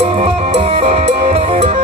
Música